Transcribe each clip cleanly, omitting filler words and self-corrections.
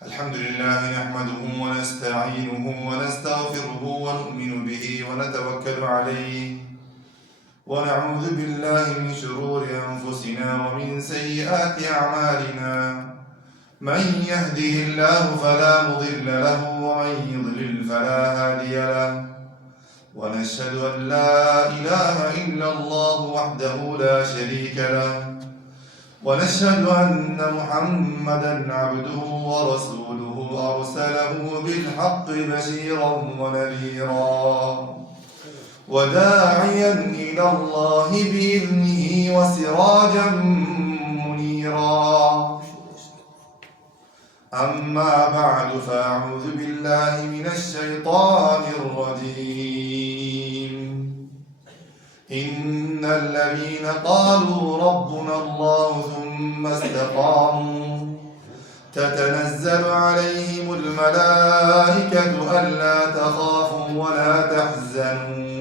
الحمد لله نحمده ونستعينه ونستغفره ونؤمن به ونتوكل عليه ونعوذ بالله من شرور أنفسنا ومن سيئات أعمالنا من يهده الله فلا مضل له ومن يضلل فلا هادي له ونشهد أن لا إله إلا الله وحده لا شريك له ونشهد أن محمدًا عبده ورسوله أرسله بالحق بشيرا ونذيرا وداعيا إلى الله بإذنه وسراجا منيرا أما بعد فأعوذ بالله من الشيطان الرجيم إن الذين قالوا ربنا الله ثم استقاموا تتنزل عليهم الملائكة ألا تخافوا ولا تحزنوا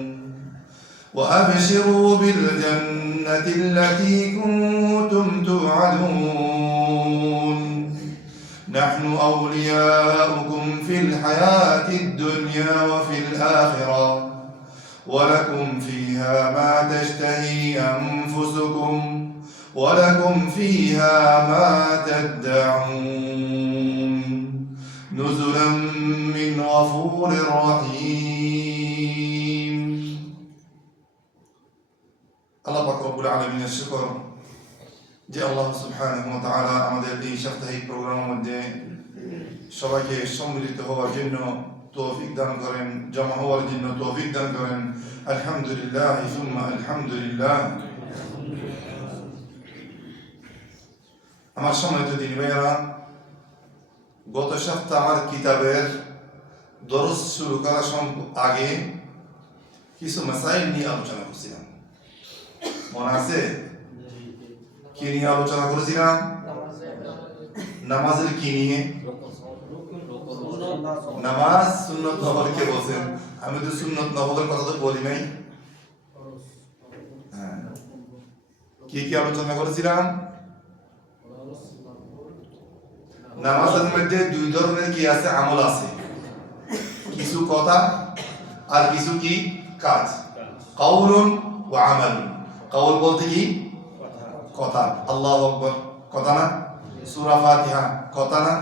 وأبشروا بالجنة التي كنتم توعدون نحن أولياؤكم في الحياة الدنيا وفي الآخرة ولكم فيها ما تشتهي أنفسكم ولكم فيها ما تدعون نزلا من غفور رحيم الله পাক রব্বুল আলামিনের শুকর যে আল্লাহ সুবহানাহু ওয়া তাআলা আমাদের এই সাপ্তাহিক প্রোগ্রামের মধ্যে সবাইকে সম্মিলিত হওয়ার জন্য তৌফিক দান করেন, জমা হওয়ার জন্য তৌফিক দান করেন। আলহামদুলিল্লাহ সুম্মা আলহামদুলিল্লাহ। আমার সম্মানিত দিনী ভাইয়েরা, গত সপ্তাহে আমার কিতাবের দরস শুরু করার আগে কিছু মাসাইল নিয়ে আলোচনা করছিলাম। মনে আছে কি নিয়ে আলোচনা করেছিলাম? নামাজের কি নিয়ে? নামাজ সুন্নত নফল কে বলছেন? আমি তো সুন্নত নফলের কথা তো বলি নাই। কি কি আলোচনা করেছিলাম? নামাজের মধ্যে দুই ধরনের কি আছে? আমল আছে, কিছু কথা আর কিছু কি কাজ। কাউলুন ওয়া আমালুন। কাউল বলতে কি? কথা। আল্লাহু আকবার কথা না? সূরা ফাতিহা কথা না?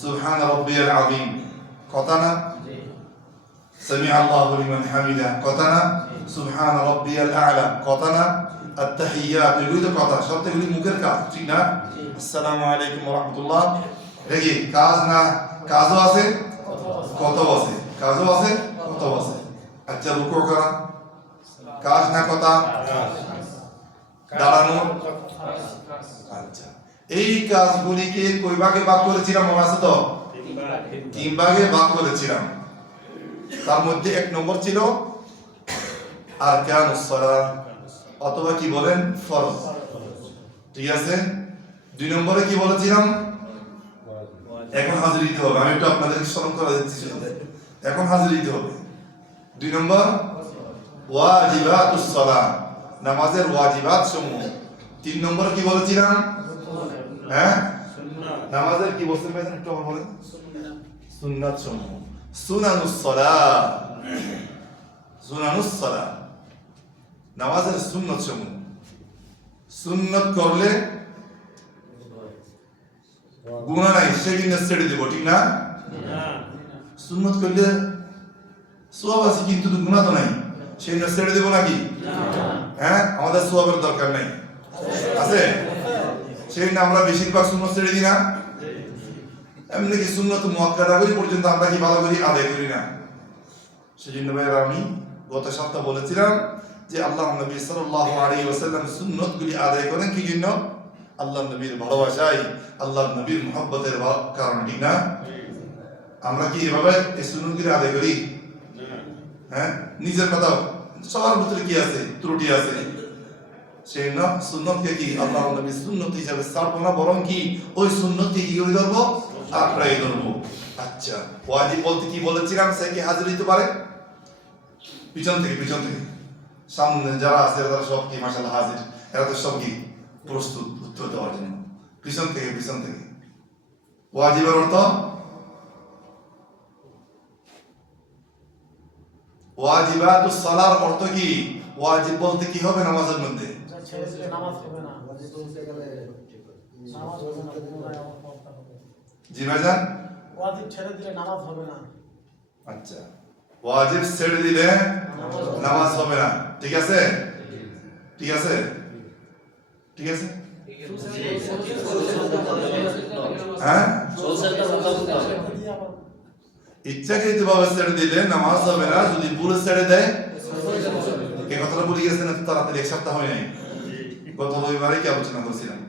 সুবহান রাব্বিয়াল আযীম কথা না? সামিআ আল্লাহু লিমান হামিদা কথা না? সুবহান রাব্বিয়াল আ'লা কথা না? আত-তাহিয়াত এগুলি তো কথা, সব তো এগুলি মুখের কাজ, ঠিক না? আসসালামু আলাইকুম ওয়া রাহমাতুল্লাহ। দেখি কাজ না? কাজও আছে, কথাও আছে। কাজও আছে, কথাও আছে। আচ্ছা, রুকু করা কাজ না কথা? দাঁড়ানো। আচ্ছা, এই কাজগুলিকে কয় ভাগে ভাগ করেছিলাম? মনে আছে তো? তিন ভাগে ভাগ করেছিলাম। তার মধ্যে এক নম্বর ছিল আরকানুস সালাত, অথবা কি বলেন ফরজ, ঠিক আছে? দুই নম্বরে কি বলেছিলাম? এখন হাজির দিতে হবে। আমি একটু আপনাদেরকে স্মরণ করে দিচ্ছি, এখন হাজির দিতে হবে। দুই নম্বর ওয়াজিবাতুস সালাত, নামাজের ওয়াজিবাত সমূহ। তিন নম্বরে কি বলেছিলাম? হ্যাঁ, নামাজের কি বলছেন ভাই? একটু বলেন। সুন্নাত সমূহ, সুনানুস সালাত। সুনানুস সালাত নামাজের সুন্নত সমূহ। সুন্নত করলে গুনাহ নাই, সেদিন ছেড়ে দেব, ঠিক না? সুন্নত করলে সওয়াব আছে, কিন্তু গুনাহ তো নাই, সেদিন ছেড়ে দেব নাকি? হ্যাঁ, আমাদের সওয়াবের দরকার নাই, আছে? সেদিন আমরা বেশিরভাগ সুন্নত ছেড়ে দিই না। এমনি কি সুন্নত মুআক্কাদা করি পর্যন্ত আমরা কি ভালো করে আদায় করি না? সেজন্য ভাইরা আমি গত সপ্তাহে বলেছিলাম যে আল্লাহ নবী সাল্লাল্লাহু আলাইহি ওয়াসাল্লাম সুন্নতগুলি আদায় করেন কি জন্য? আল্লাহর নবীর ভালোবাসায়, আল্লাহর নবীর মুহাব্বতের কারণে, ঠিক না? আমরা কি এভাবে এই সুন্নতগুলি আদায় করি? হ্যাঁ, নিজের কথা সবার ভিতরে কি আছে? ত্রুটি আছে। সেই না সুন্নতকে কি আল্লাহ নবীর সুন্নত হিসাবে ছাড়বো না, বরং কি ওই সুন্নতকে কি করে ধরবো? আঁকড়াই ধরবো। আচ্ছা, ওয়াজিব বলতে কি বলেছিলাম? সে কি হাজির দিতে পারে? পিছন থেকে, পিছন থেকে। সামনে যারা আছে তারা সব কি মাশাআল্লাহ হাজির, এরা তো সব কি প্রস্তুত উত্তর দেওয়ার জন্য। পিছন থেকে, পিছন থেকে ওয়াজিবের অর্থ ওয়াজিবাতুস সালার অর্থ কি? ওয়াজিব বলতে কি হবে নামাজের মধ্যে? ছেড়ে দিলে নামাজ হবে না। ওয়াজিব বলতে গেলে নামাজ হবে না, পুনরায় আবার পড়তে হবে। জি ভাইজান, ওয়াজিব ছেড়ে দিলে নামাজ হবে না। আচ্ছা, ওয়াজিব ছেড়ে দিলে নামাজ হবে না, ঠিক আছে? ঠিক আছে, ঠিক আছে, হ্যাঁ? ইচ্ছাকৃত ভাবে ছেড়ে দিলে নামাজ হবে না, যদি ভুলে ছেড়ে দেয়। এই কথাটা বলে গেছেন এত তাড়াতাড়ি, এক সপ্তাহ হয় নাই, গত রবিবারে কি আলোচনা করছিলাম।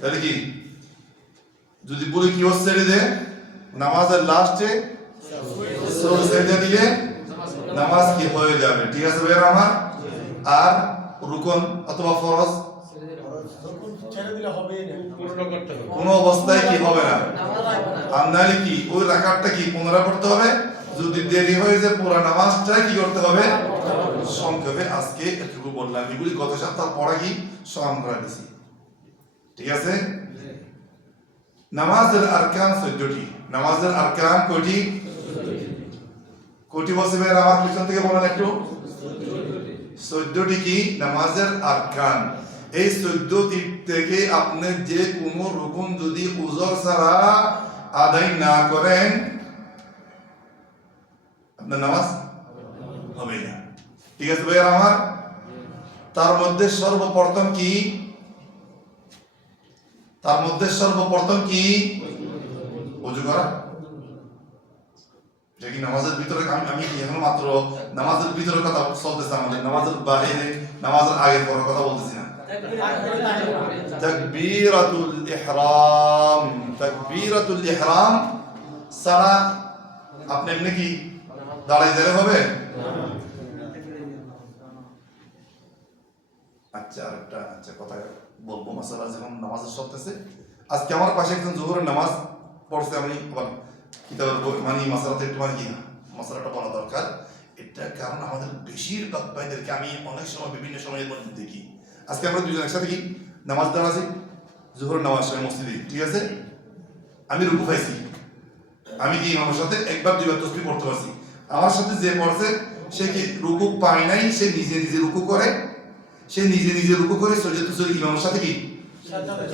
তাহলে কি যদি ভুলে কি ছেড়ে দেয়, নামাজের লাস্টে ছেড়ে দিলে নামাজ কি হয়ে যাবে, ঠিক আছে ভাইয়া আমার? আর রুকন অথবা ফরজ ছেড়ে দিলে হবেই না, কোনো অবস্থায় কি হবে না। আর নাহলে কি ওই রাকাতটা কি পুনরায় পড়তে হবে? যদি দেরি হয়ে যায় পুরো নামাজটাই কি করতে হবে? সংক্ষেপে আজকে এটুকু বললাম, এগুলি গত সপ্তাহ পড়া কি স্মরণ করে দিছি, ঠিক আছে? নামাজের আরকান 14টি। নামাজের আরকান কয়টি? কোটি বসে ভাই আমার পিছন থেকে বলেন একটু। 14টি কি নামাজের আরকান। এই 14টি থেকে আপনি যে কোনো রুকুন যদি উযর ছাড়া আদায় না করেন, আপনার নামাজ হবে না, ঠিক আছে ভাই আমার? তার মধ্যে সর্বপ্রথম কি? তার মধ্যে সর্বপ্রথম কি? ওযু করা। এটা কি নামাজের ভিতরে? আমি এখন মাত্র নামাজের ভিতরে কথা চলতেছে আমাদের, নামাজের বাইরে নামাজের আগে পরে কথা বলতেছি না। তাকবীরাতুল ইহরাম, তাকবীরাতুল ইহরাম সারা আপনি এমনি কি দাঁড়াই দিলে হবে? আচ্ছা আরেকটা কথা বলবো, মাসালা যখন নামাজের চলতেছে, আজকে আমার পাশে একজন জোহরের নামাজ পড়ছে, আমি কিতাবের মানে মাসালাতে একটু মানে কি মশলাটা বলা দরকার। এটা কারণ আমাদের বেশিরভাগ ভাইদেরকে আমি অনেক সময় বিভিন্ন সময়ের মধ্যে দেখি। আজকে আমরা দুজন একসাথে কি নামাজ দাঁড়াচ্ছি, জোহর নামাজ সময় মসজিদে, ঠিক আছে? আমি রুকু পাইছি, আমি কি ইমামের সাথে একবার দুইবার তাসবিহ পড়তে পারছি। আমার সাথে যে পড়ছে সে কি রুকু পায় নাই, সে নিজে নিজে রুকু করে, সে নিজে নিজে রুকু করে সজদে সজদে ইমামের সাথে কি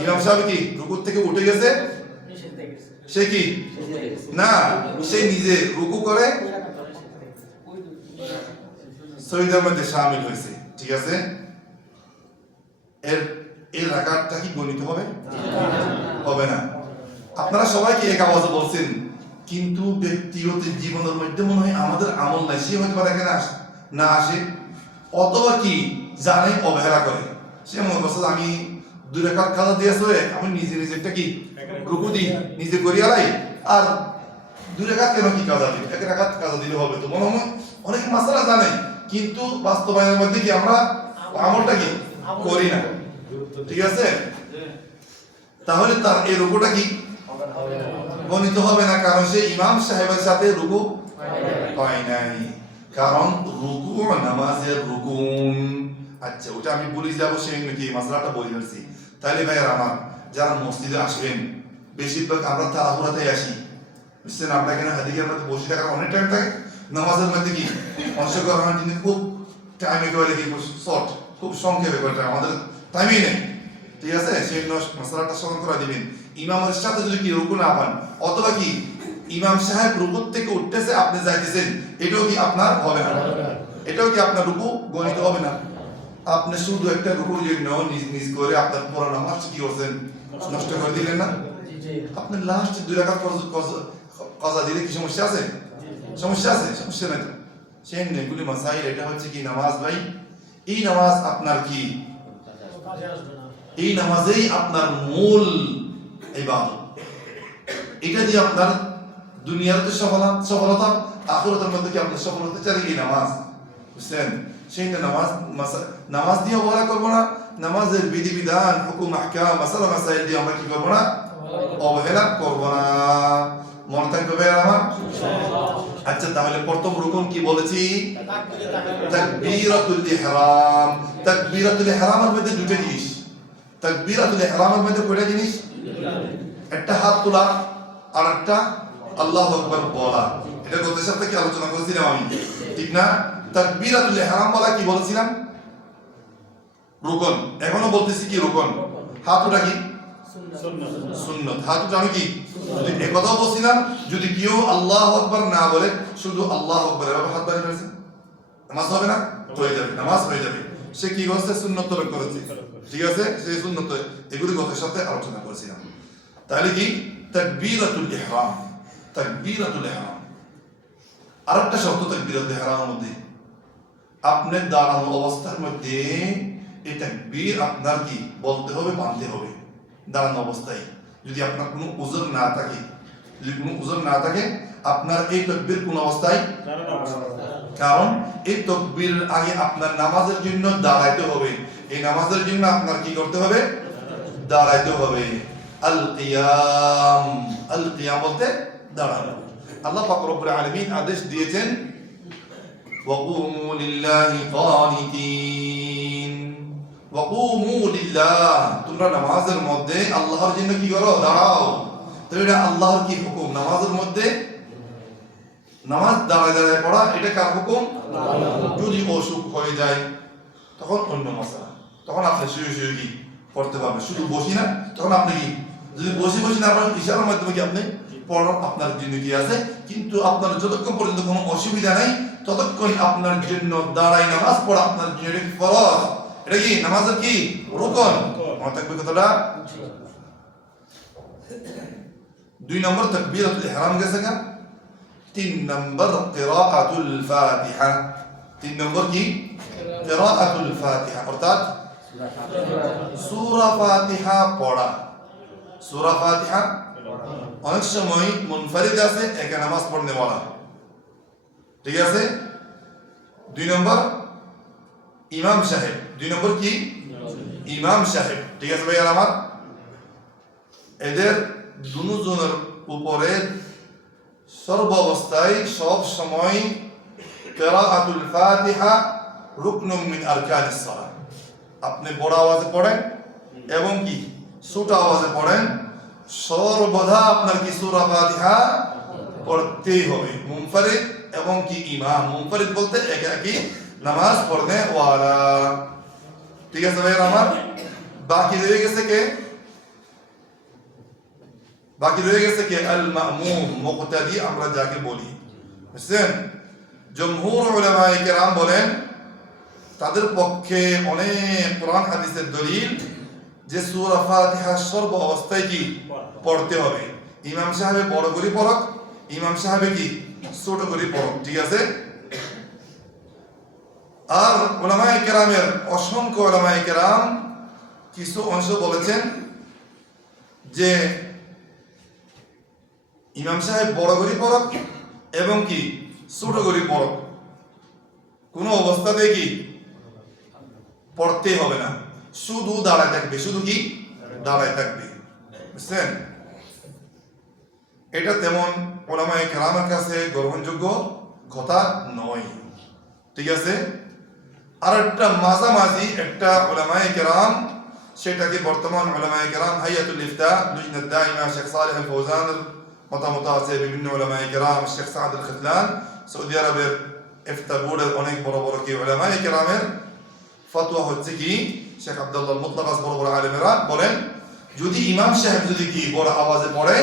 ইমাম সাহেব কি রুকু থেকে উঠে গেছে, সে কি না, সে নিজে রুকু করে সজদার মধ্যে শামিল হয়েছে, ঠিক আছে? এর রাকাতটা কি গণিত হবে? হবে না। আপনারা সবাই কি এক আওয়াজে বলছেন, কিন্তু ব্যক্তিগত জীবনের মধ্যে মনে হয় আমাদের আমল নাই, সে হয়তো এখানে না আসে, অথবা কি জানে অবহেলা করে। সে মনে করছে আমি 2 রাকাত কাজা দিয়েছে, আমি নিজে নিজে একটা কি রুকু দিই, নিজে করিয়া লাই, আর 2 রাকাত কেন কি কাজা দিই, 1 রাকাত কাজা দিলে হবে। তো মনে হয় অনেক মাসালা জানে, কিন্তু বাস্তবায়নের মধ্যে কি আমরা আমলটা কি করি না, ঠিক আছে? তাহলে তার এই রুকুটা কি গণিত হবে না, কারণ সে ইমাম সাহেবের সাথে রুকু হয় নাই, কারণ রুকু নামাজের রুকুন। আচ্ছা, ওটা আমি বলি যাবো, সে নাকি মাসলাটা বলে ফেলছি। তাহলে ভাইয়ার আমার যারা মসজিদে আসবেন, বেশিরভাগ আমরা তাড়াহুড়াতেই আসি, বুঝছেন? আমরা এখানে হাদিকে আমরা বসে থাকার অনেক টাইম থাকে, নামাজের মধ্যে কি অংশগ্রহণ কিন্তু খুব টাইম একেবারে কি শর্ট, খুব সংক্ষেপে করে আমাদের টাইমই নেই, ঠিক আছে? সেই মশলাটা স্মরণ করে দিবেন। ইমামের সাথে যদি কি রুকু না পান, অথবা কি ইমাম সাহেব রুকু থেকে উঠতেছে আপনি যাইতেছেন, এটাও কি আপনার হবে না, এটাও কি আপনার রুকু গণিত হবে না। আপনি শুধু একটা রুকুর জন্য নিজ নিজ করে আপনার পুরো নামাজ কি করছেন, নষ্ট করে দিলেন না? আপনি লাস্ট 2 রাকাত কাজা দিলে কি সমস্যা আছে? সমস্যা আছে? সমস্যা নাই। সেই নেগুলি মাসাইল, এটা হচ্ছে কি নামাজ ভাই, এই নামাজ আপনার কি, এই নামাজেই আপনার মূল ইবাদত। এটা দিয়ে আপনার দুনিয়ার তো সফলতা, আখিরাতের মধ্যে কি আপনার সফলতা চাই এই নামাজ, বুঝছেন? সেই নামাজ দিয়ে অবহেলা করবো না, নামাজের বিধিবিধান হুকুম আহকাম মাসালা মাসাইল দিয়ে আমরা কি করবো না, অবহেলা করবো না। মনে থাকবে ভাই আমার? আচ্ছা, তাহলে প্রথম রুকুন কি বলেছি? তাকবীরাতুল ইহরাম। তাকবীরাতুল ইহরামের মধ্যে 2টা জিনিস। তাকবীরাতুল ইহরামের মধ্যে কয়টা জিনিস? একটা হাত তোলা আর একটা আল্লাহু আকবার বলা, এটা গত সপ্তাহে কি আলোচনা করেছিলাম আমি, ঠিক না? তাকবীরাতুল ইহরাম বলা কি বলেছিলাম? রুকন। এখনো বলতেছি কি রুকন। হাত ওটা কি সুন্নত। হাত উঠানো কি? যদি এই কথাও বলছিলাম, যদি কেউ আল্লাহু আকবার না বলে শুধু আল্লাহু আকবার এভাবে হাত বাড়িয়ে ফেলছে, নামাজ হবে না? হয়ে যাবে, নামাজ হয়ে যাবে। সে কি করছে? সুন্নত তরক করেছে, ঠিক আছে? সেই সুন্নত এগুলি গত সপ্তাহে আলোচনা করেছিলাম। তাহলে কি তাকবীরাতুল ইহরাম, তাকবীরাতুল ইহরাম। আরেকটা শর্ত তাকবীরাতুল ইহরামের মধ্যে, আপনি দাঁড়ানো অবস্থার মধ্যে এই তাকবীর আপনার কি বলতে হবে, বাঁধতে হবে দাঁড়ানো অবস্থায়। যদি আপনার কোনো উযর না থাকে, যদি কোনো উযর না থাকে, আপনার এই তাকবীর কোন অবস্থায়, কারণ এই তাকবীর আগে আপনার নামাজের জন্য দাঁড়াইতে হবে। এই নামাজের জন্য আপনার কি করতে হবে? দাঁড়াইতে হবে। আল কিয়াম, আল কিয়াম বলতে দাঁড়ানো। আল্লাহ পাক রব্বুল আলামিন আদেশ দিয়েছেন ওয়াকুমু লিল্লাহি কানিতিন, ওয়াকুমু লিল্লাহ, তোমরা নামাজের মধ্যে আল্লাহর জন্য কি করো? দাঁড়াও। তো এটা আল্লাহর কি হুকুম? নামাজের মধ্যে নামাজ দাঁড়ায় দাঁড়ায় পড়া, এটা কার হুকুম? যদি অসুখ হয়ে যায় তখন অন্য মাসলা, তখন আপনি শুয়ে শুয়ে কি পড়তে পারবেন। শুধু বসি না, তখন আপনি কি যদি বসে বসে না পারেন, ইশারার মাধ্যমে কি আপনি পড়ার আপনার জন্য কি আছে। কিন্তু আপনার যতক্ষণ পর্যন্ত কোনো অসুবিধা নেই ততক্ষণ আপনার জন্য দাঁড়াই নামাজ পড়া আপনার জন্য এটা কি ফরজ, এটা কি নামাজের কি রুকন। মনে থাকবে কথাটা। 2 নম্বর তাকবীরাতুল ইহরাম গেছে গা। 3 নম্বর কিরাআতুল ফাতিহা। 3 নম্বর কি? কিরাআতুল ফাতিহা, অর্থাৎ সূরা ফাতিহা পড়া। সূরা ফাতিহা অনেক সময় মুনফারিদ আছে, একা নামাজ পড়নে বলা, ঠিক আছে? 2 নম্বর ইমাম সাহেব। 2 নম্বর কি? ইমাম সাহেব, ঠিক আছে ভাইয়া আমার? এদের দুজনের উপরে সর্বাবস্থায় সব সময় কিরাআতুল ফাতিহা রুকনুম মিন আরকানিস সালাহ। আপনি বড় আওয়াজে পড়েন এবং কি ছোট আওয়াজে পড়েন, সর্বদা আপনার কি সূরা ফাতিহা পড়তেই হবে। মুনফারিদ এবং কি ইমাম। মুনফারিদ বলতে একাকী নামাজ পড়নে ওয়ালা, ঠিক আছে ভাইয়া আমার? বাকি রয়ে গেছে কে? বাকি রয়ে গেছে কে? আল মামুম, মুকতাদি আমরা যাকে বলি, বুঝছেন? জমহুর উলামায়ে কেরাম বলেন, তাদের পক্ষে অনেক কোরআন হাদিসের দলিল যে সূরা ফাতিহা সর্ব অবস্থায় কি পড়তে হবে। ইমাম সাহেব বড় করে পড়ক, ইমাম সাহেব কি ছোট করে পড়ক, ঠিক আছে? আর উলামায়ে কেরামের অসংখ্য উলামায়ে কেরাম কিছু অংশ বলেছেন যে ইমাম সাহেব বড় করে পড়ক এবং কি ছোট করে পড়ক, কোনো অবস্থাতে কি পড়তে হবে না, শুধু দাঁড়ায় থাকবে। শুধু কি দাঁড়ায় থাকবে, বুঝছেন? এটা তেমন উলামায়ে কেরামের কাছে গ্রহণযোগ্য কথা নয়, ঠিক আছে? আর একটা মাঝামাঝি একটা উলামায়ে কেরাম, সেটাকে বর্তমান উলামায়ে কেরাম হাইয়াতুল ইফতা লজনাত দাইমা শেখ সালেহ আল ফৌজানের মতামত আছে, বিভিন্ন উলামায়ে কেরাম, শেখ সাদ আল খিতলান, সৌদি আরবের ইফতা বোর্ডের অনেক বড় বড় কি উলামায়ে কেরামের ফতোয়া হচ্ছে কি, শেখ আব্দুল্লাহ মুতলাকাস বড় বড় আলেমেরা বলেন, যদি ইমাম সাহেব যদি কি বড় আওয়াজে পড়ে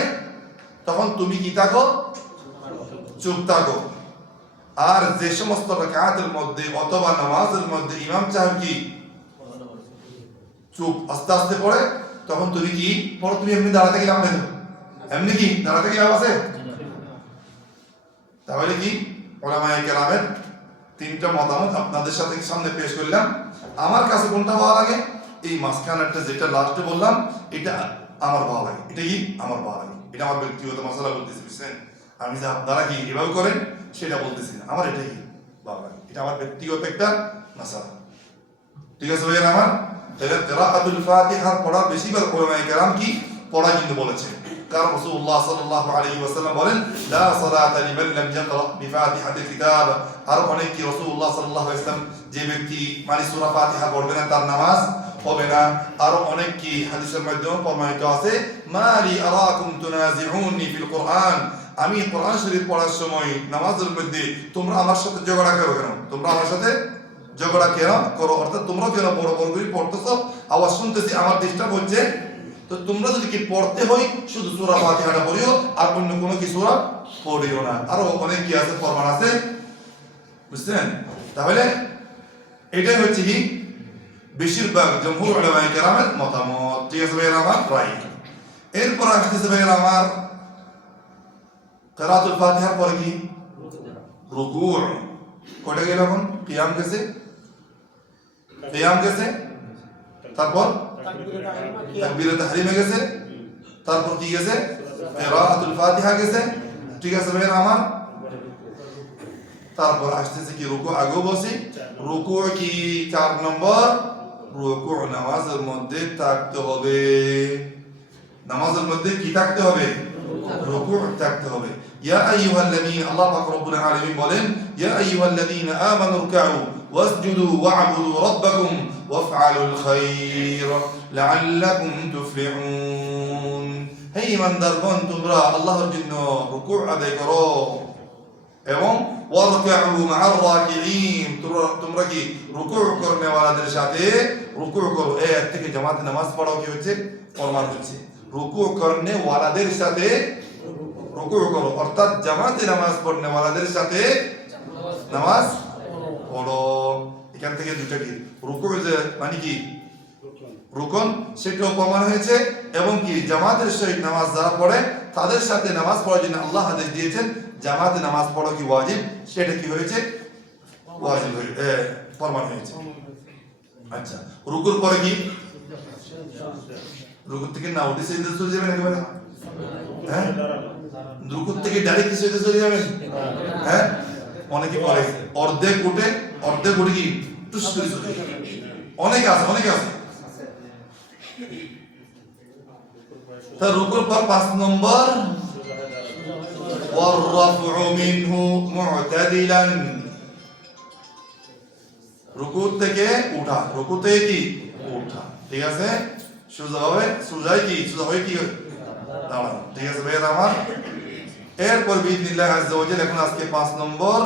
তখন তুমি কি থাকো? চুপ থাকো। আর যে সমস্ত রাকাতের মধ্যে অথবা নামাজের মধ্যে ইমাম সাহেব কি চুপ আস্তে আস্তে পড়ে, তখন তুমি কি পড়ো? তুমি এমনি দাঁড়াতে গেলে আমাদের এমনি কি দাঁড়াতে গেলে আছে। তাহলে কি উলামায়ে কেরামের 3টা মতামত আপনাদের সাথে সামনে পেশ করলাম। আমার কাছে কোনটা ভালো লাগে? এই মাঝখানেরটা যেটা লাস্টে বললাম, এটা আমার ভালো লাগে। এটা কি আমার ভালো লাগে, এটা আমার ব্যক্তিগত মশলা বলতেছি, বুঝছেন? আমি যে আপনারা কি এভাবে করেন সেটা বলতেছি না, আমার এটাই ভালো লাগে, এটা আমার ব্যক্তিগত একটা মশলা, ঠিক আছে ভাইয়া আমার? তাহলে কিরাআতুল ফাতিহা পড়া বেশিরভাগ উলামায়ে কেরাম কি পড়া কিন্তু বলেছেন, কারণ রাসূলুল্লাহ সাল্লাল্লাহু আলাইহি ওয়াসাল্লাম বলেন, লা সালাতা লিমান লাম ইয়াকরা বিফাতিহাতিল কিতাব। আর অনেক কি রাসূলুল্লাহ সাল্লাল্লাহু আলাইহি ওয়াসাল্লাম যে ব্যক্তি মানে সূরা ফাতিহা পড়বে না তার নামাজ হবে না। আরো অনেক কি হাদিসের মাধ্যমে প্রমাণিত আছে, মালি আরাকুম তুনাজিউনি ফিল কোরআন, আমি কোরআন শরীফ পড়ার সময় নামাজের মধ্যে তোমরা আমার সাথে ঝগড়া করো কেন, তোমরা আমার সাথে ঝগড়া কেন করো, অর্থাৎ তোমরা কেন বড় বড় করে পড়তেছো, আওয়াজ শুনতেছি, আমার ডিস্টার্ব হচ্ছে। তো তোমরা যদি কি পড়তে হয় শুধু সূরা ফাতিহাটা পড়িও, আর অন্য কোনো কি সূরা পড়িও না। আরো অনেক কি আছে, প্রমাণ আছে, বুঝছেন? তাহলে এটাই হচ্ছে কি বেশিরভাগ জমহুর উলামায়ে কেরামের মতামত। ঠিক আছে ভাইয়েরা আমার, রাইট। এরপর আসতেছে ভাইয়েরা আমার কিরাতুল ফাতিহার পরে কি রুকু। কয়টা গেল এখন? কিয়াম গেছে, কিয়াম গেছে, তারপর তাকবীরে তাহরিমে গেছে, তারপর কি গেছে? কিরাতুল ফাতিহা গেছে। ঠিক আছে ভাইয়েরা আমার, তারপর আসতেছে কি রুকু। আগেও বলছি রুকু কি 4 নম্বর, রুকু নামাজের মধ্যে থাকতে হবে, নামাজের মধ্যে কি থাকতে হবে? রুকু থাকতে হবে। ইয়া আইয়ুহাল্লাযীনা, আল্লাহ পাক রব্বুল আলামিন বলেন, ইয়া আইয়ুহাল্লাযীনা আমানু রুকউ ওয়াসজুদু ওয়া'বুদু রাব্বাকুম ওয়াফআলুল খায়র লাআল্লাকুম তুফলিহুন। হে ঈমানদারগণ, তোমরা আল্লাহর জন্য রুকু আদায় করো এবং ওয়ারকাউ মা'আর রাকিঈন, তোমরা কি রুকু করনে ওয়ালাদের সাথে রুকু করো। এর থেকে জামাতে নামাজ পড়াও কি হচ্ছে? প্রমাণ হচ্ছে রুকু করনে ওয়ালাদের সাথে রুকু করো, অর্থাৎ জামাতে নামাজ পড়নে ওয়ালাদের সাথে নামাজ পড়ো। এখান থেকে দুটো কি রুকু যে মানে কি রুকন, সেটাও প্রমাণ হয়েছে, এবং কি জামাতের সহিত নামাজ যারা পড়ে তাদের সাথে নামাজ পড়ার জন্য আল্লাহ আদেশ দিয়েছেন, জামাতে নামাজ পড়া কি ওয়াজিব, সেটা কি হয়েছে? ওয়াজিব হয়েছে, প্রমাণ হয়েছে। আচ্ছা, রুকুর পরে কি? রুকুর থেকে না উঠে সেজদা চলে যাবেন একেবারে? হ্যাঁ, রুকুর থেকে ডাইরেক্ট সেজদা চলে যাবেন? হ্যাঁ, অনেকে করে অর্ধেক উঠে কি টুস করে চলে যাবে। অনেকে আছে, অনেকে আছে। তা রুকুর পর 5 নম্বর ওয়াররাফউ মিনহু মু'তাদিলান, রুকু থেকে উঠা, রুকু থেকে কি উঠা। ঠিক আছে, সোজা হবে, সোজাই কি সোজা হয়ে কি দাঁড়ানো। ঠিক আছে ভাইয়া আমার, এরপর বিইذنিল্লাহ আযজা ওয়া জাল, এখন আজকে 5 নম্বর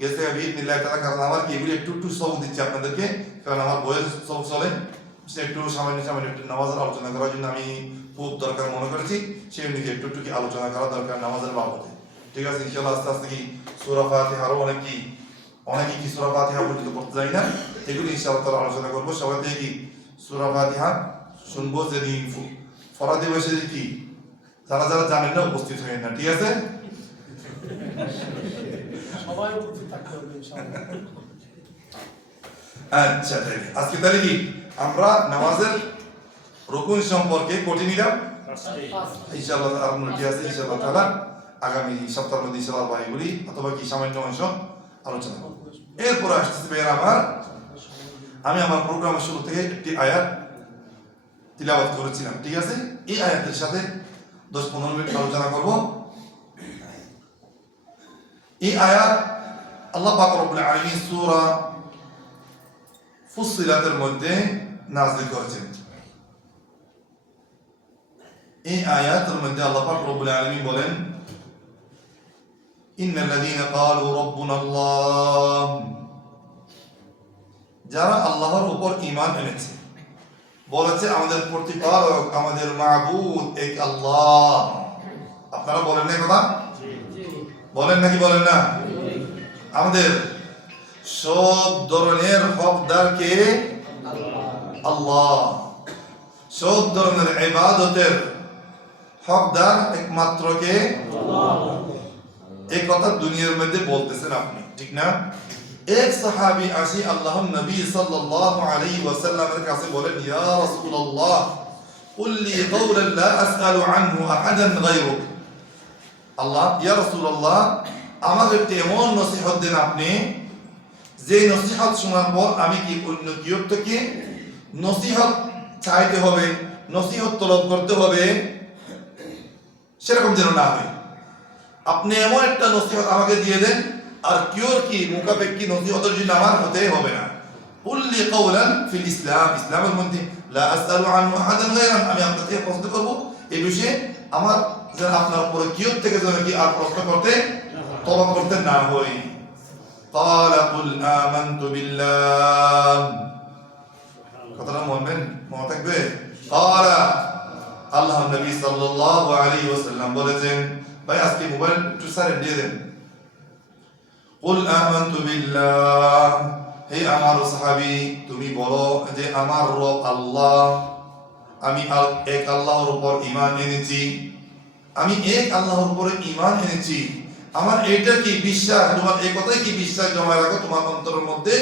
গেছে বিইذنিল্লাহ তাআলা। কারণ আমার কি এগুলি একটু সব দিচ্ছি আপনাদেরকে, কারণ আমার বইয়ের সব চলে, সে একটু সামান্য একটু নামাজের আলোচনা করার জন্য আমি খুব দরকার মনে করেছি, সেই অনুযায়ী একটু কি আলোচনা করা দরকার নামাজের বাবদে। ঠিক আছে, ইনশাআল্লাহ আস্তে আস্তে কি সূরা ফাতিহা আরো অনেকে কি সূরা ফাতিহা পর্যন্ত পড়তে জানি না, এগুলি ইনশাআল্লাহ তাআলা আলোচনা করবো। সবাই থেকে কি সূরা ফাতিহা শুনবো, যেদিন ফরাদি বসে কি যারা যারা জানেন না উপস্থিত হয়ে না। ঠিক আছে, সবাই উপস্থিত থাকতে হবে ইনশাআল্লাহ। আচ্ছা, আজকে তাহলে কি আমরা নামাজের রুকুন সম্পর্কে কোটি নিলাম। ইনশাআল্লাহ আর নোটি আছে, ইনশাআল্লাহ তাআলা আগামী সপ্তাহের মধ্যে ইনশাআল্লাহ বাইগুলি অথবা কি সামান্য অংশ আলোচনা করব। এরপর আসতেছে ভাইয়েরা আমার, আমি আমার প্রোগ্রামের শুরু থেকে একটি আয়াত তিলাওয়াত করেছিলাম। ঠিক আছে, এই আয়াতের সাথে 10-15 মিনিট আলোচনা করব। এই আয়াত আল্লাহ পাক রব্বুল আলামিন সূরা ফুসসিলাতের মধ্যে নাযিল করেছেন। এই আয়াতের মধ্যে আল্লাহ পাক রব্বুল আলামিন বলেন, ইন্নাল্লাযীনা ক্বালু রাব্বুনাল্লাহ, যারা আল্লাহর উপর ঈমান এনেছে, বলেছে আমাদের প্রতিপালক, আমাদের মাবুদ এক আল্লাহ। আপনারা বলেন না কথা? বলেন নাকি বলেন না? আমাদের সব ধরনের হকদার কে? আল্লাহ। সব ধরনের ইবাদতের হকদার একমাত্র কে? আল্লাহ। এই কথা দুনিয়ার মধ্যে বলতেছেন আপনি, ঠিক না? এক সাহাবী আসি আল্লাহর নবী সাল্লাল্লাহু আলাইহি ওয়াসাল্লামের কাছে বলেন, ইয়া রাসূলুল্লাহ কুল লি কাওলান লা আসআলু আনহু আহাদান গায়রুক। আল্লাহ, ইয়া রাসূলুল্লাহ, আমাকে একটি এমন নসিহত দেন আপনি, যে নসিহত শোনার পর আমি কি অন্য কেউ থেকে নসিহত চাইতে হবে, নসিহত তলব করতে হবে, সেরকম যেন না হয়। আপনি এমন একটা নসিহত আমাকে দিয়ে দেন, আর কেউ কি মুখাপেক্ষী নসিহতের জন্য আমার হতে হবে না। কুল লি কাওলান ফিল ইসলাম, ইসলামের মধ্যে লা আসআলু আনহু আহাদান গায়রান, আমি আপনাকে প্রশ্ন করব এই বিষয়ে, আমার যেন আপনার উপরে কিয়ত থেকে যেন কি আর প্রশ্ন করতে তওবা করতে না হই। ক্বালা কুল আমানতু বিল্লাহ, কথাটা মনে থাকবে। ক্বালা, আল্লাহ নবী সাল্লাল্লাহু আলাইহি ওয়াসাল্লাম বলেছেন, ভাই আজকে মোবাইল একটু সাইলেন্ট দিয়ে দেন। কুল আমানতু বিল্লাহ, হে আমার সাহাবী তুমি বলো যে আমার রব আল্লাহ, আমি এক আল্লাহর উপর ঈমান এনেছি, আমি এক আল্লাহর উপরে ঈমান এনেছি। আমার এটা কি বিশ্বাস, তোমার এই কথাই কি বিশ্বাস জমায় রাখো তোমার অন্তরের মধ্যে,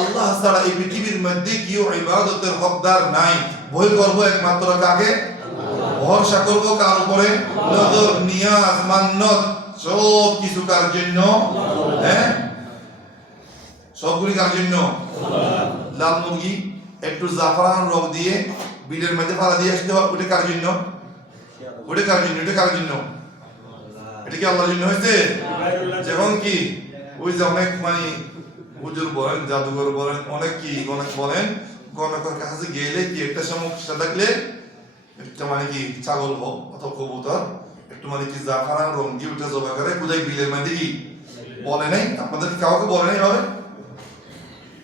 আল্লাহ ছাড়া এই পৃথিবীর মধ্যে কেউ ইবাদতের হকদার নাই। ভয় করব একমাত্র কাকে? ভরসা করব কার উপরে? নজর, নিয়াজ, মান্নত সব কিছু কার জন্য? হ্যাঁ, সবগুলি কার জন্য? লাল মুরগি একটু জাফরান রং দিয়ে বিলের মধ্যে ফালা দিয়ে আসতে হবে, ওটা কার জন্য? ওটা কার জন্য? এটা কার জন্য? এটা কি আল্লাহর জন্য হয়েছে? যেমন কি ওই যে অনেক মানে হুজুর বলেন, জাদুঘর বলেন, অনেক কি অনেক বলেন, গণকের কাছে গেলে কি একটা সমস্যা থাকলে একটা মানে কি ছাগল হোক অথবা কবুতর একটু মানে কি জাফরান রং দিয়ে ওটা জবা করে কোথায় বিলের মধ্যে কি বলে নাই? আপনাদের কাউকে বলে নাই এভাবে?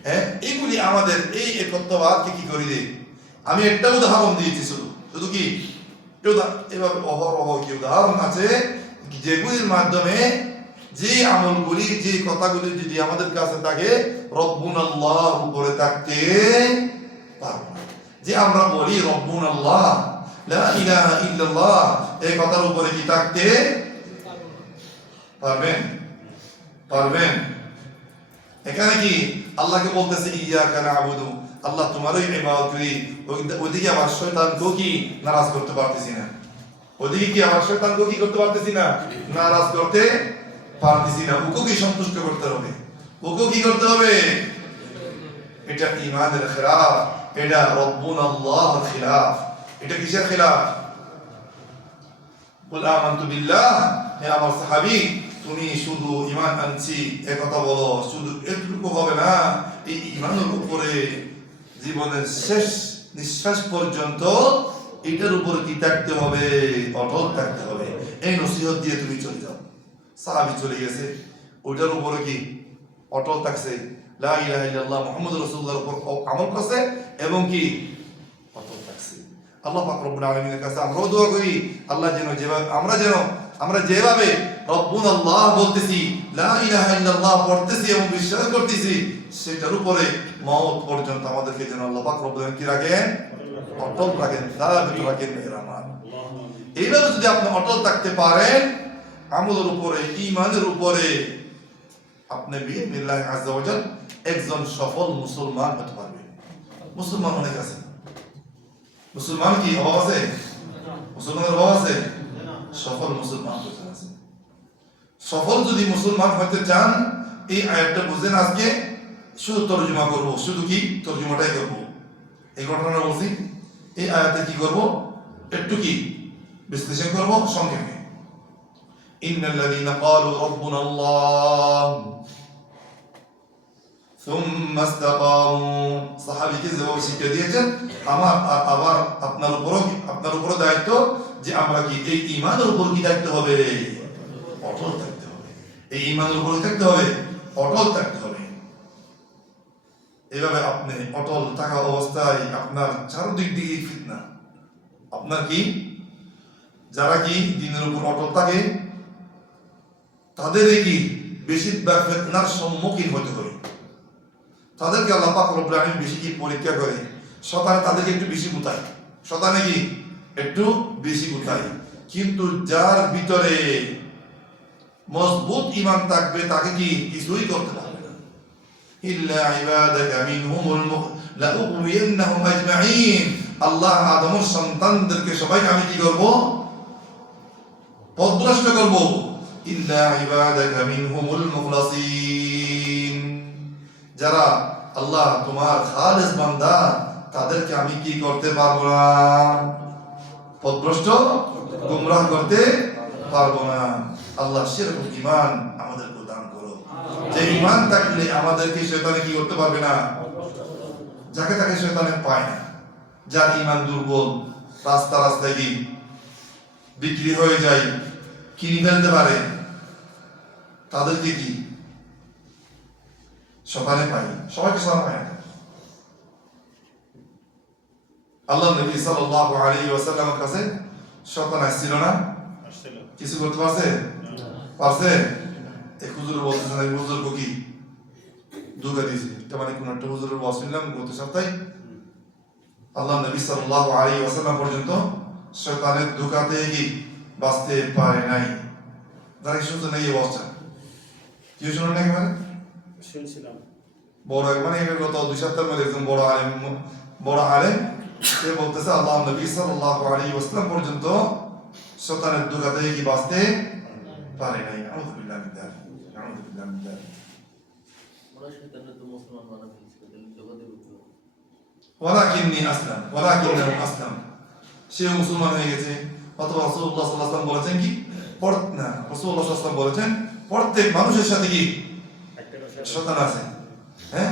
হ্যাঁ, এইগুলি আমাদের এই একত্ববাদকে কি করে দেয়। আমি একটা উদাহরণ দিয়েছি, শুধু শুধু কি এভাবে অহরহ কি উদাহরণ আছে যেগুলির মাধ্যমে যে আমলগুলি, যে কথাগুলি যদি আমাদের কাছে থাকে রব্বুন আল্লাহ উপরে থাকতে পারবো না। যে আমরা বলি রব্বুন আল্লাহ লা ইলাহা ইল্লাল্লাহ, এই কথার উপরে কি থাকতে পারবেন? পারবেন? এখানে কি আল্লাহকে বলতেছে ইয়াকা না'বুদু, আল্লাহ তোমারই ইবাদত করি, ওইদিকে আবার শয়তানকেও কি নারাজ করতে পারতেছি না, ওইদিকে কি আবার শয়তানকেও কি করতে পারতেছি না, নারাজ করতে পারতেছি না, ওকে কি সন্তুষ্ট করতে হবে, ওকে কি করতে হবে। এটা ঈমানের খিলাফ, এটা রব্বুনাল্লাহর খিলাফ। এটা কিসের খিলাফ? কুল আমানতু বিল্লাহ, হে আমার সাহাবী তুমি শুধু ঈমান আনছি এই কথা বলো, শুধু এটুকু হবে না, এই ঈমানের উপরে জীবনের শেষ নিঃশ্বাস পর্যন্ত এটার উপরে কি থাকতে হবে? অটল থাকতে হবে। এই নসিহত দিয়ে তুমি চলে যাও। সাহাবী চলে গেছে, ওইটার উপরে কি অটল থাকছে, লা ইলাহা ইল্লাল্লাহ মুহাম্মাদুর রাসূলুল্লাহর উপর আমল করছে এবং কি অটল থাকছে। আল্লাহ পাক রব্বুল আলামিনের কাছে আমরাও দোয়া করি, আল্লাহ যেন যেভাবে আমরা যেভাবে রব্বুন আল্লাহ বলতেছি, লা ইলাহা ইল্লাল্লাহ পড়তেছি এবং বিশ্বাস করতেছি, সেটার উপরে মওত পর্যন্ত আমাদেরকে যেন আল্লাহ পাক রব্বুল আলামিন কি রাখেন? অটল রাখেন, সাবিত রাখেন মেহরবান। এইভাবে যদি আপনি অটল থাকতে পারেন আমলের উপরে, ঈমানের উপরে, আপনি বিইذنিল্লাহি আযজা ওয়া জাল একজন সফল মুসলমান হতে পারবেন। মুসলমান অনেক আছে, মুসলমান কি অভাব আছে? মুসলমানের অভাব আছে? সফল মুসলমান হতে আছে। সফল যদি মুসলমান হতে চান এই আয়াতটা বুঝেন। আজকে শুধু তরজমা করব, শুধু কি তরজমাটাই করব। এই ঘটনাটা বলছি, এই আয়াতে কি করব একটু কি বিশ্লেষণ করব সংক্ষেপে। ইন্নাল্লাযীনা ক্বালু রাব্বুনাল্লাহ সুম্মা ইসতাকামু, সাহাবীকে যেভাবে শিক্ষা দিয়েছেন আবার আপনার উপর দায়িত্ব যে আমরা কি এই ঈমানের উপর কি থাকতে হবে? অটল থাকতে হবে। এই ঈমানের উপর থাকতে হবে, অটল থাকতে হবে। এভাবে আপনি অটল থাকা অবস্থায় আপনার চারদিক দিকে ফিতনা, আপনার কি যারা কি দ্বীনের উপর অটল থাকে তাদের কি বেশিরভাগ ফিতনার সম্মুখীন হতে হয়। তাদেরকে আল্লাহ পাক রব্বুল আলামিন বেশি কি পরীক্ষা করে, শয়তানে তাদেরকে একটু বেশি গুতায়, শয়তানে কি একটু বেশি গুতায়। কিন্তু যার ভিতরে মজবুত ঈমান থাকবে তাকে কি কিছুই করতে পারবে না। ইল্লা ইবাদাকা মিনহুমুল লাউগওয়িয়ান্নাহুম আজমাইন, আল্লাহ আদমের সন্তানদেরকে সবাইকে আমি কি করব? পথভ্রষ্ট করব। ইল্লা ইবাদাকা মিনহুমুল মুখলাসিন, যারা আল্লাহ তোমার খালেস বান্দা তাদেরকে আমি কি করতে পারবো না? পথভ্রষ্ট গুমরাহ করতে পারবো না। আল্লাহ সেরকম ঈমান আমাদেরকে দান করো যে ঈমান থাকলে আমাদেরকে শয়তানে কি করতে পারবে না? যাকে তাকে শয়তানে পায় না, যার ঈমান দুর্বল, রাস্তায় গিয়ে বিক্রি হয়ে যায়, কিনে ফেলতে পারে, তাদেরকে কি শয়তানে পায়? সবাইকে শয়তান পায় না। আল্লাহ নবী সাল্লাল্লাহু আলাইহি ওয়াসাল্লামের কাছে শয়তান আসছিল না? কিছু করতে পারছে? এক হুজুর বলতেছেন, এই হুজুর কি ধোঁকা দিয়েছে। এটা মানে কোন একটা হুজুরের ওয়াজ শুনলাম গত সপ্তাহে, আল্লাহ নবী সাল্লাল্লাহু আলাইহি ওয়াসাল্লাম পর্যন্ত শয়তানের ধোঁকা থেকে বাঁচতে পারে নাই। যারা শুনতে নেই এই ওয়াজটা, কেউ শুনুন নাকি? মানে শুনছিলাম বড় মানে গত 2 সপ্তাহের মধ্যে একজন বড় আলেম সে বলতেছে আল্লাহ নবী সাল্লাল্লাহু আলাইহি ওয়াসাল্লাম পর্যন্ত শয়তানের ধোঁকা থেকে বাঁচতে পারে নাই। আউযু বিল্লাহি মিন যালিক, আউযু বিল্লাহি মিন যালিক। ওয়ালাকিন্নাহু আসলাম, সে মুসলমান হয়ে গেছে। অথবা রাসূলুল্লাহ সাল্লাল্লাহু আলাইহি ওয়াসাল্লাম বলেছেন কি, রাসূলুল্লাহ সাল্লাল্লাহু আলাইহি ওয়াসাল্লাম বলেছেন প্রত্যেক মানুষের সাথে কি শয়তান আছে। হ্যাঁ,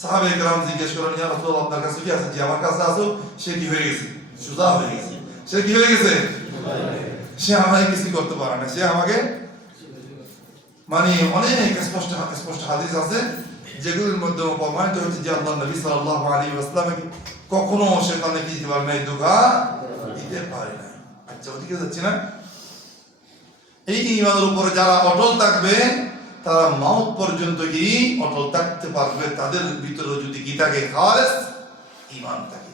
সাহাবায়ে কেরাম জিজ্ঞেস করেন, ইয়া রাসূলুল্লাহ আপনার কাছে কি আছে? যে আমার কাছে আছে। সে কি হয়ে গেছে? সুজা হয়ে গেছে। সে কি হয়ে গেছে? সে আমাকে কিছু করতে পারে না। সে আমাকে মানে অনেক স্পষ্ট হাদিস আছে যেগুলোর মধ্যে প্রমাণিত হচ্ছে যে আল্লাহ নবী সাল্লাল্লাহু আলাইহি ওয়াসাল্লাম কখনো শয়তানকে কি দিতে পারে নাই, ধোঁকা দিতে পারে না। আচ্ছা, ওদিকে যাচ্ছি না? এই ঈমানের উপরে যারা অটল থাকবে তারা মাউত পর্যন্ত কি অটল থাকতে পারবে। তাদের ভিতরে যদি কি থাকে, খালেস ঈমান থাকে।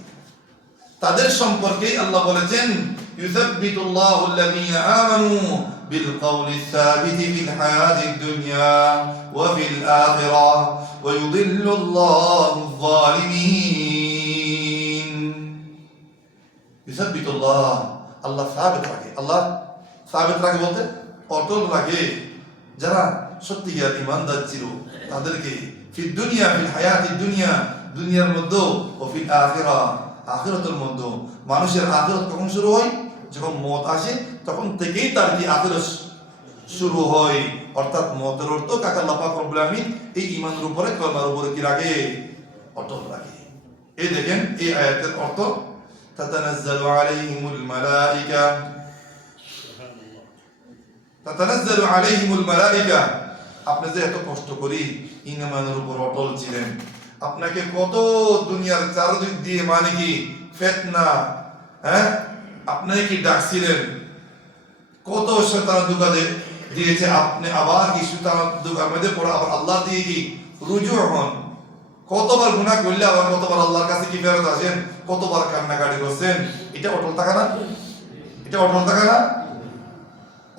তাদের সম্পর্কে আল্লাহ বলেছেন, ইউসাব্বিতুল্লাহু আল্লাযীনা আমানু বিল কওলি সাবিতি ফিল হায়াতিদ দুনিয়া ওয়া ফিল আখিরাহ ওয়া ইউদিল্লুল্লাহু যালিমিন। ইউসাব্বিতুল্লাহ, আল্লাহ সাবিত রাখে। আল্লাহ সাবিত রাখে বলতে অটল রাখে যারা সত্যিকার ঈমানদার ছিল তাদেরকে, ফিদ দুনিয়া ফিল হায়াতিদ দুনিয়া, দুনিয়ার মধ্যে, ও ফিল আখিরাহ, আখিরাতের মধ্যে। মানুষের আখিরাত কখন শুরু হয়? যখন মওত আসে তখন থেকেই তার কি আখিরাত শুরু হয়। অর্থাৎ মওতের অর্থ কাকে আল্লাহ পাক রব্বুল আলামিন এই ঈমানের উপরে, কলমার উপরে কি রাখে? অটল রাখে। এই দেখেন এই আয়াতের অর্থ, তাতানাজ্জালু আলাইহিমুল মালাইকা, তাতানাজ্জালু আলাইহিমুল মালাইকা। আপনি যে এত কষ্ট করি ঈমানের উপর অটল ছিলেন, আপনাকে কত দুনিয়ার চারদিক দিয়ে মানে কি ফিতনা, হ্যাঁ, আপনি কি ডাকছিলেন, কত শয়তান ধোঁকা দিয়েছে। আপনি আবার কি শয়তান ধোঁকার মধ্যে পড়ে আবার আল্লাহ দিয়ে কি রুজু হন। কতবার গুনাহ করলে আবার কতবার আল্লাহর কাছে কি ফেরত আসেন, কতবার কান্নাকাটি করছেন। এটা অটল থাকা না? এটা অটল থাকা না?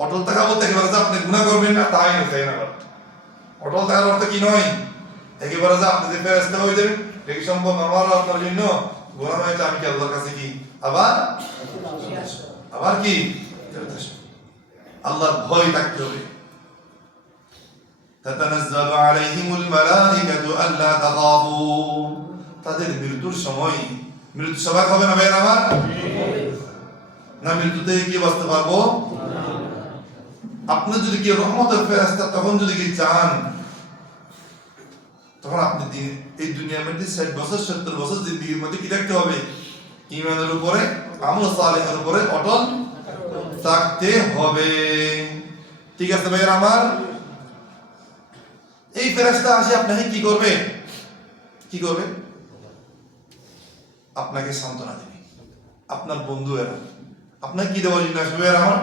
অটল থাকা বলতে একেবারে যে আপনি গুনাহ করবেন না তাই না, তাই না। অটল থাকার অর্থ কি নয় একেবারে যে আপনি যে ফেরেশতা হয়ে যাবেন। এটা কি সম্ভব? আমার আপনার জন্য গুনাহ হয়েছে, আমি কি আল্লাহর কাছে কি আবার কি আল্লাহর ভয় থাকতে হবে। তাতানাজ্জালু আলাইহিমুল মালাইকাতু আল্লা তাখাফু, তাদের মৃত্যুর সময়, মৃত্যু সবাই হবে না ভাইরা আমার? না মৃত্যুতে কি বাঁচতে পারবো? আপনি যদি কি রহমতের ফেরেশতা তখন যদি কি চান, তখন আপনি এই দুনিয়ার মধ্যে 60 বছর 70 বছর জিন্দেগির মধ্যে কি রাখতে হবে? ঈমানের উপরে, আমল সালেহের উপরে অটল থাকতে হবে। ঠিক আছে ভাইরা আমার? এই ফেরেশতা আসে আপনাকে কি করবে? কি করবে? আপনাকে সান্ত্বনা দেবে। আপনার বন্ধু এরা আপনাকে কি দেওয়ার জন্য আসবে আমার?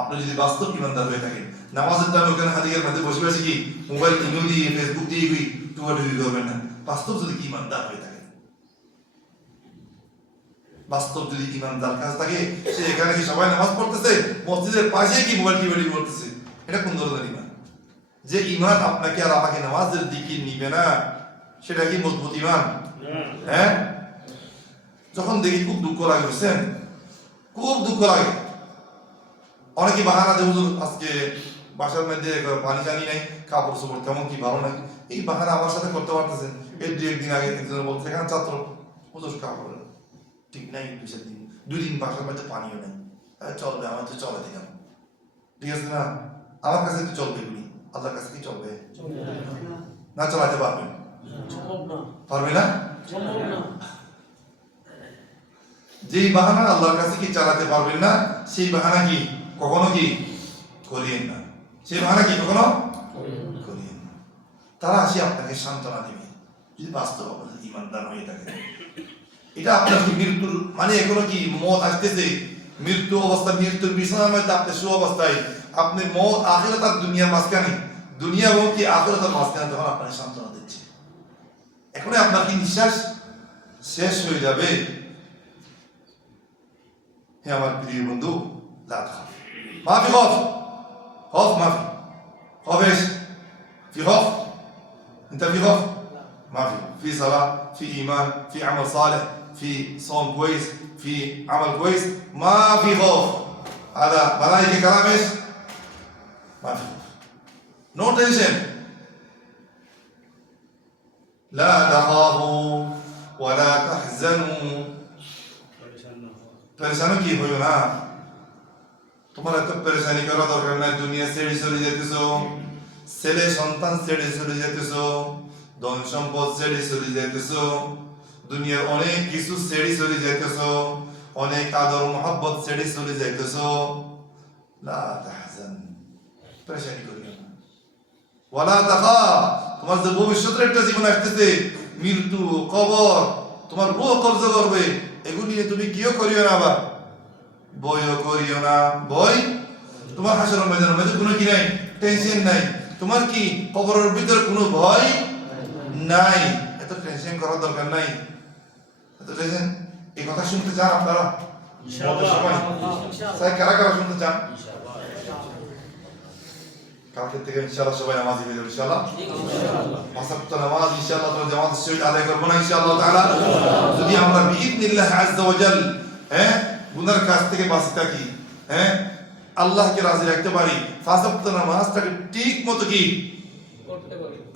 আপনি যদি বাস্তব ঈমানদার হয়ে থাকেন, নামাজের টাইমে ওখানে হাদিয়ার মধ্যে বসে বসে কি মোবাইল ইমেল দিয়ে ফেসবুক দিয়ে কি টুয়াটুই করবেন না। বাস্তব যদি ঈমানদার হয়ে থাকে, বাস্তব যদি ঈমানদার কাজ থাকে, সে এখানে কি সবাই নামাজ পড়তেছে, মসজিদের পাশে কি মোবাইল টিভি করতেছে, এটা কোন ধরনের ঈমান? যে ঈমান আপনাকে আর আমাকে নামাজের দিকে নিবে না, সেটা কি মজবুত ঈমান? হ্যাঁ, যখন দেখি খুব দুঃখ লাগে, বুঝছেন, খুব দুঃখ লাগে। অনেকে বাহানা দেয়, হুজুর আজকে বাসার মধ্যে পানি টানি নাই, কাপড় চোপড় তেমন কি ভালো নাই। এই বাহানা আমার সাথে করতে পারতেছেন। এই 2-1 দিন আগে একজন বলতে, এখানে ছাত্র, হুজুর কাপড় ঠিক নাই, 2 দিন বাসার মধ্যে পানিও নাই, চলবে, আমার তো চলে দিলাম, ঠিক আছে না? আমার কাছে তো চলবে, এগুলি আল্লাহর কাছে কি চলবে? না চলাতে পারবেন? পারবে না? যেই বাহানা আল্লাহর কাছে কি চালাতে পারবেন না, সেই বাহানা কি কখনো কি করিয়েন না, সেই বাহানা কি কখনো করিয়েন না। তারা আসি আপনাকে সান্ত্বনা দেবে যদি বাস্তব আপনাদের ইমানদার হয়ে থাকে। এটা আপনার কি মৃত্যুর মানে এখনো কি মত আসতেছে, মৃত্যু অবস্থা, মৃত্যুর বিছানার মধ্যে আপনি সুঅবস্থায়, আপনি মত আখিরাত আর দুনিয়ার মাঝখানে, দুনিয়া এবং কি আখিরাত আর মাঝখানে তখন আপনাকে সান্ত্বনা দিচ্ছে। এখন আপনার কি নিঃশ্বাস শেষ হয়ে যাবে? হে আমার প্রিয় বন্ধু, لا تخاف، ما في خوف، خوف ما في، خوف ايش؟ في خوف؟ انت في خوف؟ ما في صلاة، في إيمان، في عمل صالح، في صوم كويس، في عمل كويس، ما في خوف. هذا ملائكة كلام ايش؟ ما في خوف. No tension. لا تخافوا ولا تحزنوا. পরেশানি কি হইও না, তোমার এত পরেশানি করা দরকার নাই। দুনিয়া ছেড়ে চলে যেতেছো, ছেলে সন্তান ছেড়ে চলে যেতেছো, ধন সম্পদ ছেড়ে চলে যেতেছো, দুনিয়ার অনেক কিছু ছেড়ে চলে যেতেছো, অনেক আদর মোহাব্বত ছেড়ে চলে যেতেছো। লা তাহজান, পরেশানি করিও না। ওয়ালা তাখাফ, তোমার যে ভবিষ্যতের একটা জীবন আসতেছে, মৃত্যু, কবর, তোমার রূহ কবজা করবে, এগুলি নিয়ে তুমি কিও করিও না, আবার বইও করিও না। বই তোমার হাসরের ময়দানের মধ্যে কোনো কি নাই, টেনশন নাই। তোমার কি কবরের ভিতর কোনো ভয় নাই, এত টেনশন করার দরকার নাই। এত টেনশন, এই কথা শুনতে চান আপনারা? ইনশাআল্লাহ। কারা কারা শুনতে চান? কালকে থেকে ইনশাআল্লাহ সবাই নামাজ পড়বে ইনশাআল্লাহ। পাঁচ ওয়াক্ত নামাজ ইনশাআল্লাহ তোমরা জামাতের সহিত আদায় করব না ইনশাআল্লাহ তাআলা। যদি আমরা বিইذنিল্লাহ আযজা ওয়া জাল গুনার কাছ থেকে বাঁচতে থাকি, আল্লাহকে রাজি রাখতে পারি, পাঁচ ওয়াক্ত নামাজটাকে ঠিক মতো কি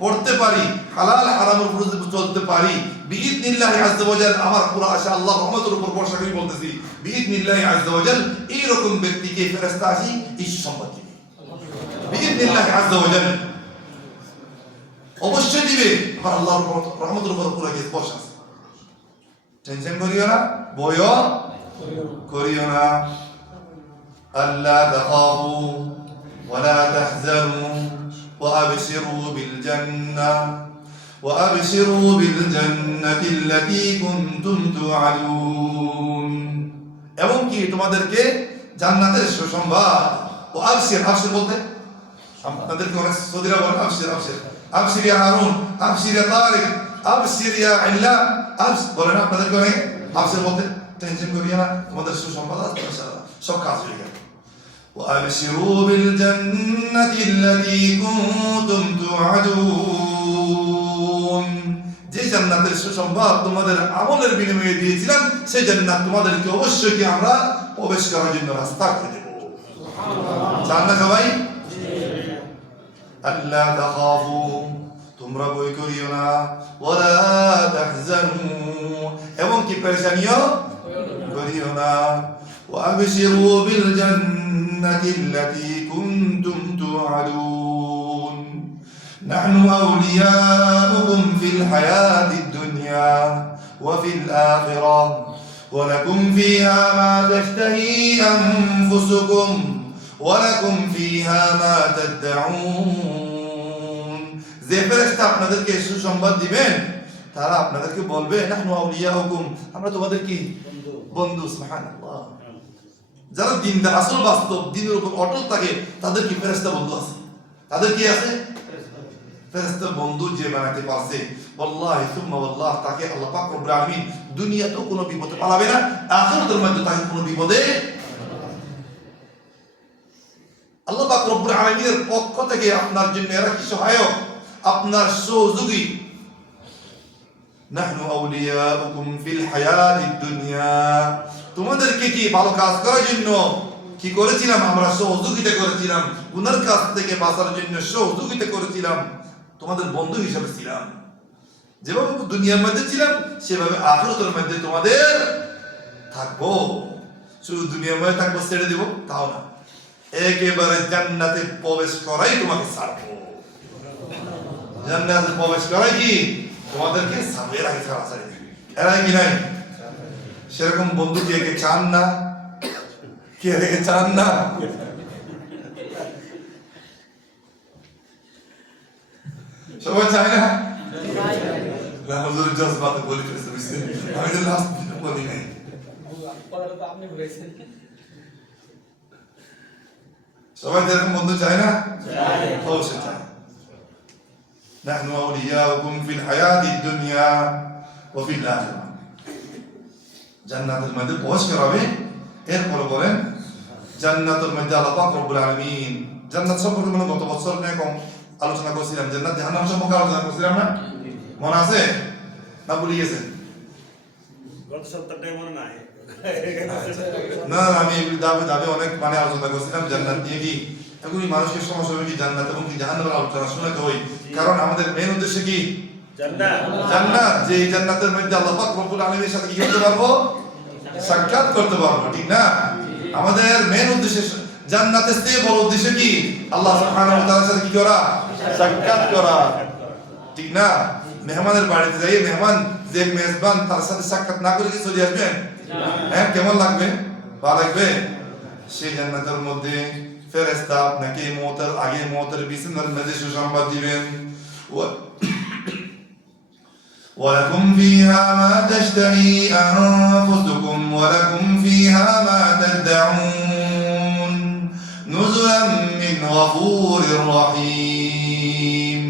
পড়তে পারি, হালাল হারামের উপর চলতে পারি, বিইذنিল্লাহ আযজা ওয়া জাল, আমার পুরো আশা আল্লাহর রহমতের উপর ভরসা করে বলতেছি, বিইذنিল্লাহ আযজা ওয়া জাল এই রকম ব্যক্তিকে ফেরেশতা আসি ঈশ্বর সম্পদ দিবে বিইذنিল্লাহ আযজা ওয়া জাল, অবশ্যই দিবে। আমার আল্লাহর রহমতের উপর পুরো কি ভরসা আছে। টেনশন করিও না, বইও করিও না। আল্লা তাখাফু ওয়ালা তাহজানু وأبشروا بالجنة وأبشروا بالجنة التي كنتم توعدون, এবং কি তোমাদেরকে জান্নাতের সুসংবাদ। ও আবশির, আবশির বলতে আপনাদেরকে অনেক সৌদিরা বলেন আবশির, আবশির, আবশির ইয়া হারুন, আবশির ইয়া তারিক, আবশির ইয়া ইল্লা, আবশির বলেন আপনাদেরকে অনেক আবশির বলতে। টেনশন করিও না, তোমাদের সুসংবাদ আছে ইনশাআল্লাহ, সব কাজ হয়ে গেল। وأبشروا بالجنة التي كنتم توعدون, যে জান্নাতের সুসংবাদ তোমাদের আমলের বিনিময়ে দিয়েছিলাম, সেই জান্নাত তোমাদেরকে অবশ্যই কি আমরা প্রবেশ করার জন্য রাস্তা করে দেব। চান না সবাই? আল্লা তাখাফু, তোমরা ভয় করিও না, ওয়ালা তাহজানু, এবং কি পেরেশানিও করিও না। وأبشروا بالجنة التي كنتم توعدون نحن أولياؤكم في الحياة الدنيا وفي الآخرة ولكم فيها ما تشتهي أنفسكم ولكم فيها ما تدعون. যে ফেরেশতা আপনাদেরকে সুসংবাদ দিবেন, তারা আপনাদেরকে বলবে নাহনু আউলিয়াউকুম, আমরা তোমাদের কি বন্ধু। সুবহানাল্লাহ। যারা দিনদার, আসল বাস্তব দিনের উপর অটল থাকে, তাদের কি ফেরেশতা বন্ধু আছে? তাদের কি আছে? ফেরেশতা বন্ধু যে বানাতে পারছে, ওয়াল্লাহি সুম্মা ওয়াল্লাহ, তাকে আল্লাহ পাক রব্বুল আলামিন দুনিয়াতেও কোনো বিপদে পালাবে না, আখিরাতের মধ্যে তাকে কোনো বিপদে, আল্লাহ পাক রব্বুল আলামিনের পক্ষ থেকে আপনার জন্য এরা কি সহায়ক, আপনার সহযোগী। নাহনু আউলিয়াউকুম ফিল হায়াতিদ দুনিয়া, তোমাদেরকে কি ভালো কাজ করার জন্য কি করেছিলাম, আমরা সহযোগিতা করেছিলাম, গুনার কাজ থেকে বাঁচার জন্য সহযোগিতা করেছিলাম, তোমাদের বন্ধু হিসেবে ছিলাম। যেভাবে দুনিয়ার মধ্যে ছিলাম, সেভাবে আখিরাতের মধ্যে তোমাদের থাকবো। শুধু দুনিয়ার মধ্যে থাকবো, ছেড়ে দিব তাও না, একেবারে জান্নাতে প্রবেশ করাই তোমাকে ছাড়বো। জান্নাতে প্রবেশ করাই কি তোমাদেরকে ছাড়বে, এর আগে ছাড়া ছাড়ি। এরাই কি নাই? সেরকম বন্ধু কে কে চান না? কে কে চান না? সবাই চায় না? না, হুজুর জজবাতে বলে ফেলছে, বুঝছেন? আমি তো লাস্ট বলি নাই। সবাই তো এরকম বন্ধু চায় না? অবশ্যই চায়। নাহনু আউলিয়াউকুম ফিল হায়াতিদ দুনিয়া ওয়া ফিল আখিরাহ। জান্নাতের মধ্যে প্রবেশ করাবে, এরপর বলেন জান্নাতের মধ্যে আল্লাহ পাক রব্বুল আলামিন, জান্নাত সম্পর্কে মানে গত বছর কম আলোচনা করছিলাম, জান্নাত জাহান্নাম সম্পর্কে আলোচনা করছিলাম না? মনে আছে না ভুলে গেছেন? গত সপ্তাহটাই মনে নাই। না, আমি দাবে দাবে অনেক মানে আলোচনা করছিলাম জান্নাত নিয়ে। কি এখনই মানুষকে সমস্যা কি জান্নাত এবং কি জাহান্নামের আলোচনা শোনাতে হয়, কারণ আমাদের মেইন উদ্দেশ্য কি? জান্নাত। জান্নাত। যে এই জান্নাতের মধ্যে আল্লাহ পাক রব্বুল আলামিনের সাথে কি করতে পারবো? সাক্ষাৎ করতে পারবো, ঠিক না? আমাদের মেইন উদ্দেশ্য জান্নাতের চেয়ে বড় উদ্দেশ্য কি? আল্লাহ সুবহানাহু ওয়া তাআলার সাথে কি করা? সাক্ষাৎ করা, ঠিক না? মেহমানের বাড়িতে যাই, মেহমান যে মেজবান তার সাথে সাক্ষাৎ না করে কি চলে আসবেন? হ্যাঁ, কেমন লাগবে? ভালো লাগবে? সেই জান্নাতের মধ্যে ফেরেশতা আপনাকে মওতের আগে মওতের বিছানার মধ্যে সুসংবাদ দিবেন। ولكم فيها ما تشتهي أنفسكم ولكم فيها ما تدعون نزلا من غفور رحيم।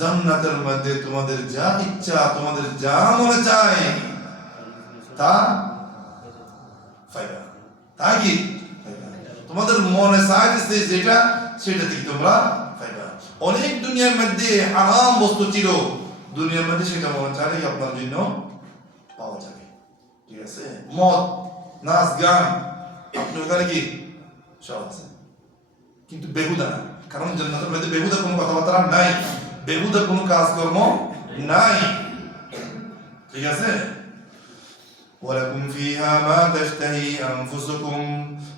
জান্নাতের মধ্যে তোমাদের যা ইচ্ছা, তোমাদের যা মনে চায় তা পাইবা। তা কি তোমাদের মনে চাইতেছে যেটা, সেটা থেকে তোমরা পাইবা। অনেক দুনিয়ার মধ্যে হারাম বস্তু ছিল, দুনিয়ার মধ্যে সেটা মনে চাইলে আপনার জন্য পাওয়া যাবে, ঠিক আছে? মদ, নাচ, গান, আপনি ওখানে কি সব আছে, কিন্তু বেহুদা না। কারণ জান্নাতের মধ্যে বেহুদা কোনো কথাবার্তা নাই, বেহুদা কোনো কাজকর্ম নাই, ঠিক আছে? ولكم فيها ما تشتهي أنفسكم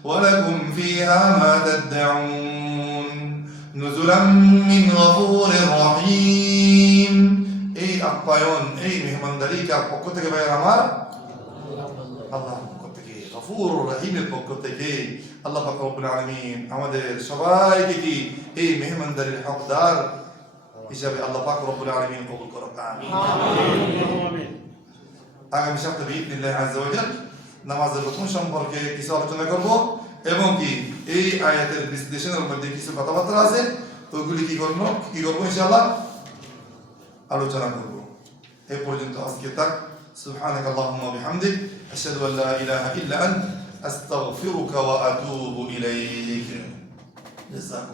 ولكم فيها ما تدعون نزلا من غفور رحيم। এই আপ্যায়ন, এই মেহমানদারি কার পক্ষ থেকে ভাই আমার? আল্লাহর পক্ষ থেকে, গফুর রহিমের পক্ষ থেকে। আল্লাহ পাক রব্বুল আলামিন আমাদের সবাইকে কি এই মেহমানদারির হকদার হিসাবে আল্লাহ পাক রব্বুল আলামিন কবুল করুন, আমিন। আমিন। আগামী সপ্তাহে বিইذنিল্লাহ আযজা ওয়া জাল নামাজের রকম সম্পর্কে কিছু আলোচনা করব, এবং কি এই আয়াতের বিশ্লেষণের মধ্যে কিছু কথাবার্তা আছে, ওইগুলি কি করব ইনশাআল্লাহ আলোচনা করব। এই পর্যন্ত আজকে তাক। সুবহানাক আল্লাহুম্মা ওয়া বিহামদিক আশহাদু আল লা ইলাহা ইল্লা আনতা আস্তাগফিরুকা ওয়া আতুবু ইলাইক।